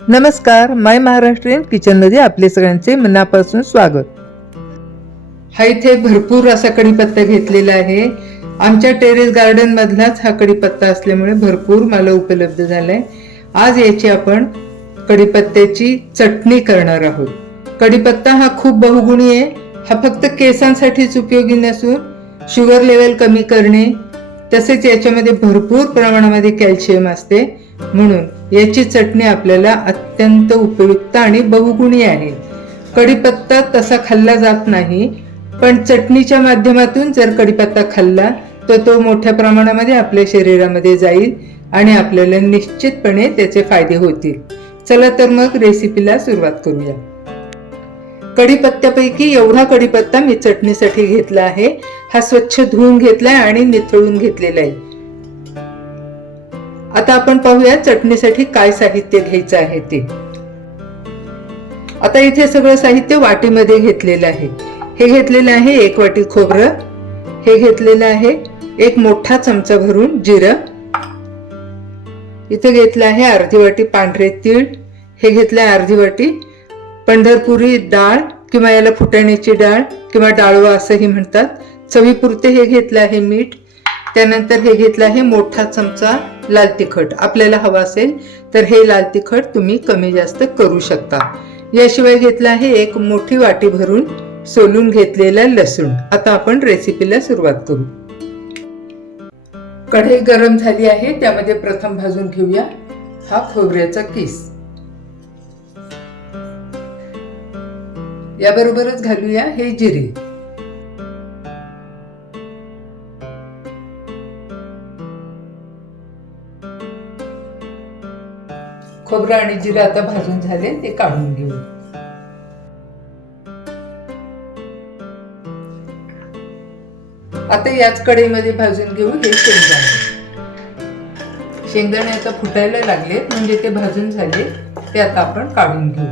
नमस्कार माय महाराष्ट्रीयन किचनमध्ये आपले सगळ्यांचे मनापासून स्वागत. हा इथे भरपूर असा कढीपत्ता घेतलेला आहे. आमच्या टेरेस गार्डन मधलाच हा कढीपत्ता असल्यामुळे भरपूर मला उपलब्ध झालाय. आज याची आपण कढीपत्त्याची चटणी करणार आहोत. कढीपत्ता हा खूप बहुगुणी आहे. हा फक्त केसांसाठीच उपयोगी नसून शुगर लेवल कमी करणे तसेच याच्यामध्ये भरपूर प्रमाणामध्ये कॅल्शियम असते. म्हणून याची चटणी आपल्याला अत्यंत उपयुक्त आणि बहुगुणी आहे. कढीपत्ता तसा खाल्ला जात नाही पण चटणीच्या माध्यमातून जर कढीपत्ता खाल्ला तर तो मोठ्या प्रमाणामध्ये आपल्या शरीरामध्ये जाईल आणि आपल्याला निश्चितपणे त्याचे फायदे होतील. चला तर मग रेसिपीला सुरुवात करूया. कढीपत्त्यापैकी एवढा कढीपत्ता मी चटणीसाठी घेतला आहे. हा स्वच्छ धुवून घेतलाय आणि नितळून घेतलेला आहे. आता आपण पाहूया चटणीसाठी काय साहित्य घ्यायचं आहे ते. आता इथे सगळं साहित्य वाटीमध्ये घेतलेलं आहे. हे घेतलेलं आहे एक वाटी खोबरं. हे घेतलेलं आहे एक मोठा चमचा भरून जिरं. इथे घेतलं आहे अर्धी वाटी पांढरे तीळ. हे घेतलं आहे अर्धी वाटी पंढरपुरी डाळ. किंवा याला फुटाण्याची डाळ किंवा डाळवा असंही म्हणतात. चवीपुरते हे घेतलं आहे मीठ. त्यानंतर हे घेतलं आहे मोठा चमचा लाल तिखट. आपल्याला हवा असेल तर हे लाल तिखट तुम्ही कमी जास्त करू शकता. याशिवाय घेतलं आहे एक मोठी वाटी भरून सोलून घेतलेला लसूण. आता आपण रेसिपीला सुरुवात करू. कढई गरम झाली आहे त्यामध्ये प्रथम भाजून घेऊया हा खोबऱ्याचा किस. याबरोबरच घालूया हे जिरे. खोबरं आणि जिरं आता भाजून झाले ते काढून घेऊ. आता याच कढईमध्ये भाजून घेऊ हे शेंगदाणे. शेंगदाणे आता फुटायला लागले म्हणजे ते भाजून झाले ते आता आपण काढून घेऊ.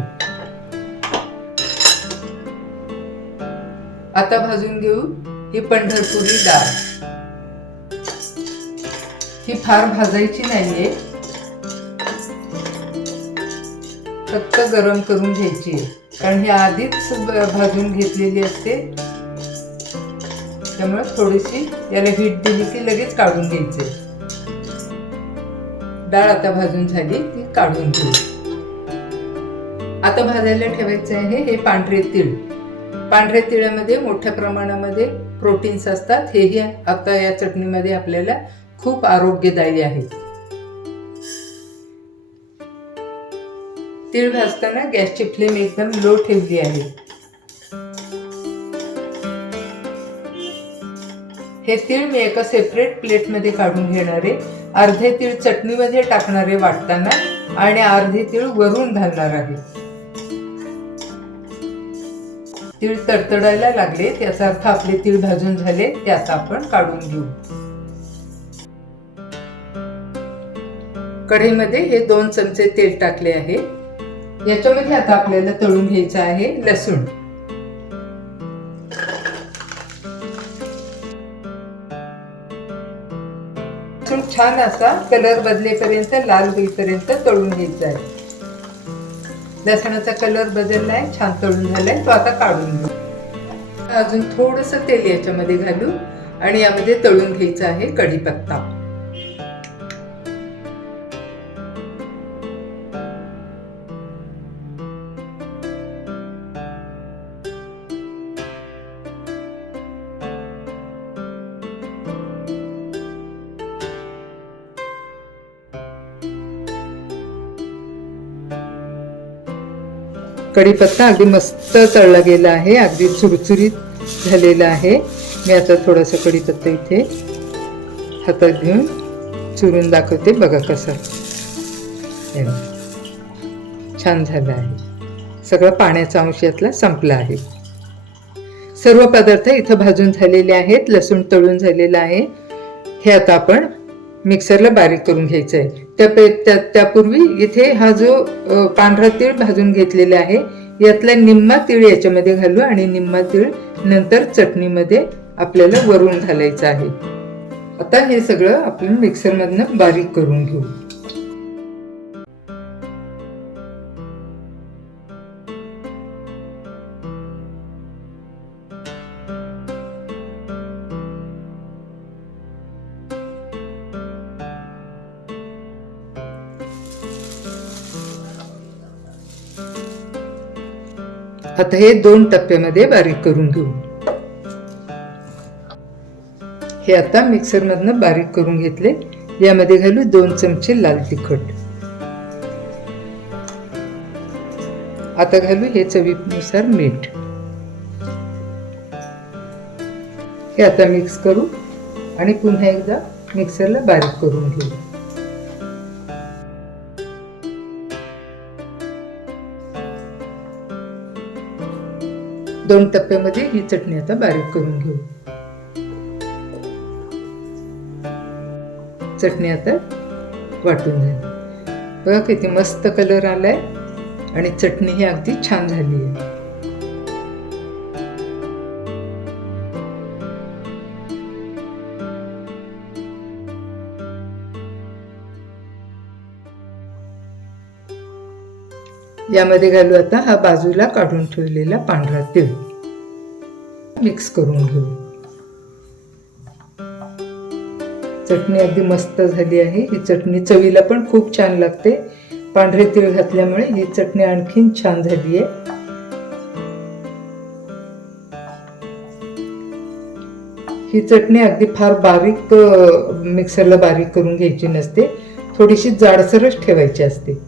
आता भाजून घेऊ ही पंढरपुरी डाळ. ही फार भाजायची नाहीये. फक्त गरम करून घ्यायची आहे. कारण ही आधीच भाजून घेतलेली असते. त्यामुळे थोडीशी याला हीट दिली की लगेच काढून घ्यायचे. डाळ आता भाजून झाली ती काढून घेऊ. आता भाजायला ठेवायचं आहे हे पांढरे तीळ. पांढऱ्या तिळामध्ये मोठ्या प्रमाणामध्ये प्रोटीन्स असतात. हेही आता या चटणीमध्ये आपल्याला खूप आरोग्यदायी आहे. तीळ भाजताना गॅसची फ्लेम एकदम लो ठेवली आहे. हे तीळ मी एका सेपरेट प्लेटमध्ये काढून घेणारे अर्धे तीळ चटणीमध्ये टाकणारे वाटताना आणि अर्धे तीळ वरून घालणार आहे. तीळ तडतडायला लागले त्याचा अर्थ आपले तीळ भाजून झाले ते आता आपण काढून घेऊ. कढईमध्ये हे दोन चमचे तेल टाकले आहे. याच्यामध्ये आता आपल्याला तळून घ्यायचं आहे लसूण. लसूण छान असा कलर बदलेपर्यंत लाल होईपर्यंत तळून घ्यायचा आहे. लसणाचा कलर बदललाय छान तळून झालाय तो आता काढून घेऊ. अजून थोडस तेल याच्यामध्ये घालू आणि यामध्ये तळून घ्यायचं आहे कढीपत्ता. कढीपत्ता अगदी मस्त तळला गेला आहे अगदी चुरचुरीत झालेला आहे. मी आता थोडासा कढीपत्ता इथे हातात घेऊन चुरून दाखवते. बघा कसं छान झालं आहे. सगळं पाण्याचा अंश यातला संपला आहे. सर्व पदार्थ इथं भाजून झालेले आहेत लसूण तळून झालेलं आहे. हे आता आपण मिक्सरला बारीक करून घ्यायचं आहे. त्या त्या त्यापूर्वी इथे हा जो पांढरा तीळ भाजून घेतलेला आहे यातला निम्मा तीळ याच्यामध्ये घालू आणि निम्मा तीळ नंतर चटणीमध्ये आपल्याला वरून घालायचं आहे. आता हे सगळं आपण मिक्सरमधनं बारीक करून घेऊ. आता हे दोन टप्प्यामध्ये बारीक करून घेऊ. हे आता मिक्सरमधनं बारीक करून घेतले. यामध्ये घालू दोन चमचे लाल तिखट. आता घालू हे चवीनुसार मीठ. हे आता मिक्स करू आणि पुन्हा एकदा मिक्सरला बारीक करून घेऊ. दोन टप्प्यामध्ये ही चटणी आता बारीक करून घेऊ. चटणी आता वाटून झाली बघा किती मस्त कलर आलाय आणि चटणी ही अगदी छान झाली आहे. यामध्ये घालू आता हा बाजूला काढून ठेवलेला पांढरा तीळ. मिक्स करून घेऊ. चटणी अगदी मस्त झाली आहे. ही चटणी चवीला पण खूप छान लागते. पांढरे तीळ घातल्यामुळे ही चटणी आणखीन छान झाली आहे. ही चटणी अगदी फार बारीक मिक्सरला बारीक करून घ्यायची नसते. थोडीशी जाडसरच ठेवायची असते.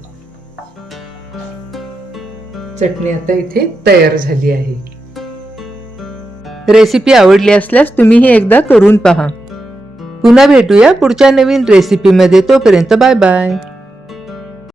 चटणी आता इथे तयार झाली आहे. रेसिपी आवडली असल्यास तुम्ही ही एकदा करून पहा. पुन्हा भेटूया पुढच्या नवीन रेसिपीमध्ये तोपर्यंत बाय बाय.